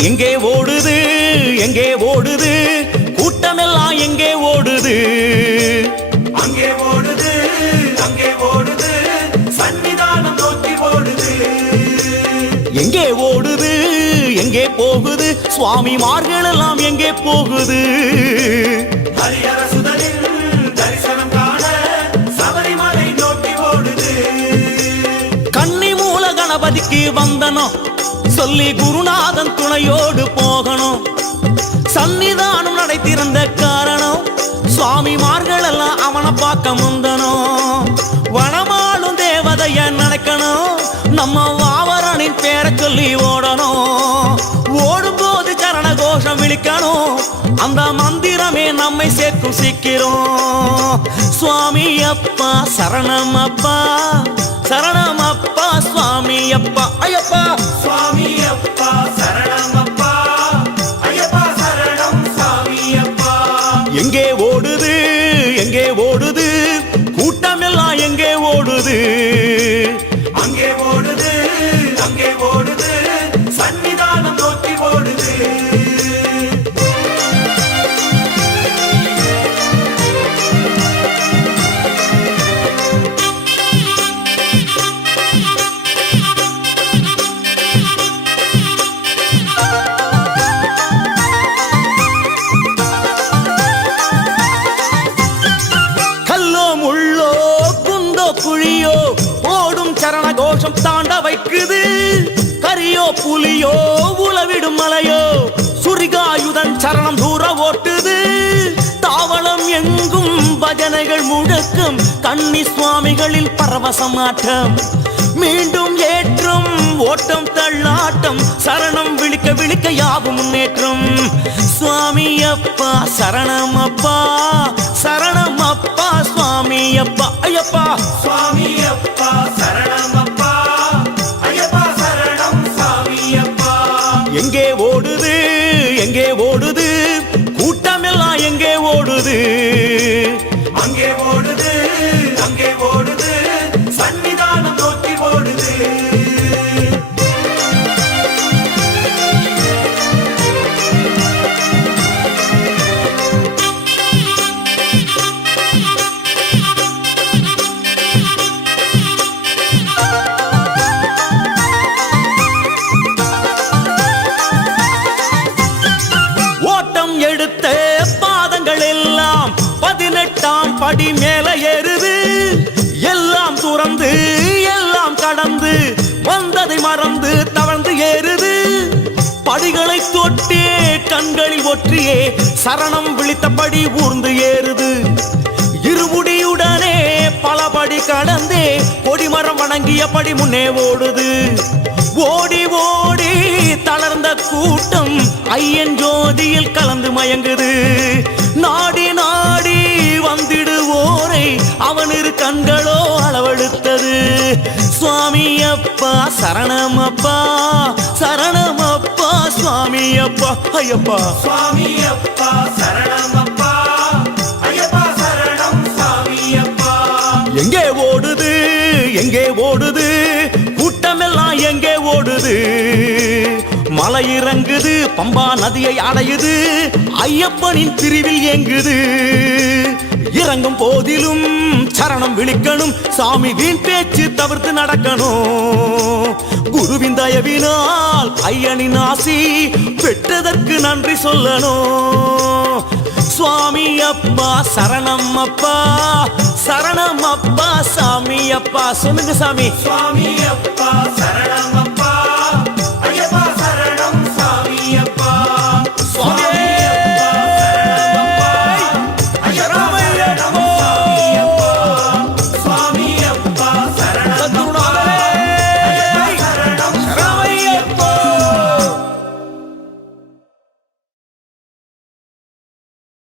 எங்கே ஓடுது? எங்கே ஓடுது? கூட்டமெல்லாம் எங்கே ஓடுது? அங்கே ஓடுது அங்கே ஓடுது சன்னிதானம் நோக்கி ஓடுது. எங்கே ஓடுது? எங்கே போகுது? சுவாமிமார்கள் எல்லாம் எங்கே போகுது? ஹரிஹர கணபதிக்கு வந்தனம். சொல்லி குருநாதன் துணையோடு போகணும். சன்னிதானம் நடைத்திருந்த காரணம் சுவாமிமார்கள் எல்லாம் அவனை பார்க்க முந்தனும். வனமாளும் தேவதைய நினைக்கணும். நம்ம வாவரனின் பேரை சொல்லி ஓடணும். ஓடும்போது கரண கோஷம் விழிக்கணும். அந்த மந்திரமே நம்மை சேர்க்கும் சீக்கிரம். சுவாமி அப்பா சரணம் அப்பா அப்பா ஐயப்பா. சுவாமி அப்பா சரணம் அப்பா ஐயப்பா சரணம் சாமி அப்பா எங்கே ஓடுது எங்கே ஓடுது? கூட்டமெல்லாம் எங்கே ஓடுது? கரியோ புலியோ உளவிடும் மலையோ சுரிகாயுதன் சரணம் தூர ஓட்டுது. தாவளம் எங்கும் பஜனைகள் முழக்கம் கண்ணி சுவாமிகளில் பரவசமாட்டம் மீண்டும் ஏற்றம் ஓட்டம் தள்ளாட்டம் சரணம் விழிக்க விழிக்க யாவும் முன்னேற்றம். சுவாமி அப்பா சரணம் அப்பா பதினெட்டாம் படி மேல ஏறுது. எல்லாம் துறந்து எல்லாம் கடந்து வந்ததை மறந்து தவழ்ந்து ஏறுது. படிகளை தொட்டே கண்களில் ஒற்றியே சரணம் விழித்தபடி ஊர்ந்து ஏறுது. இருமுடியுடனே பலபடி கடந்தே கொடிமரம் வணங்கியபடி முன்னே ஓடுது. ஓடி ஓடி தளர்ந்த கூட்டம் ஐயன் ஜோதியில் கலந்து மயங்குது. நாடி அவன் இரு கண்களோ அளவெடுத்தது சுவாமி அப்பா சரணம் அப்பா சரணம் அப்பா சுவாமி அப்பா ஐயப்பா. சுவாமி அப்பா சரணம் அப்பா ஐயப்பா சரணம் சாமி அப்பா எங்கே ஓடுது எங்கே ஓடுது கூட்டமெல்லாம் எங்கே ஓடுது? மலை இறங்குது பம்பா நதியை அடையுது ஐயப்பனின் பிரிவில் எங்குது இறங்கும் போதிலும் சரணம் விழிக்கணும். சாமி வீண் பேச்சு தவிர்த்து நடக்கணும். குருவின் தயவினால் ஐயனின் ஆசி பெற்றதற்கு நன்றி சொல்லணும். சுவாமி அப்பா சரணம் அப்பா சரணம் அப்பா சாமி அப்பா. சொல்லுங்க சாமி. சுவாமி அப்பா சரணம் அப்பா.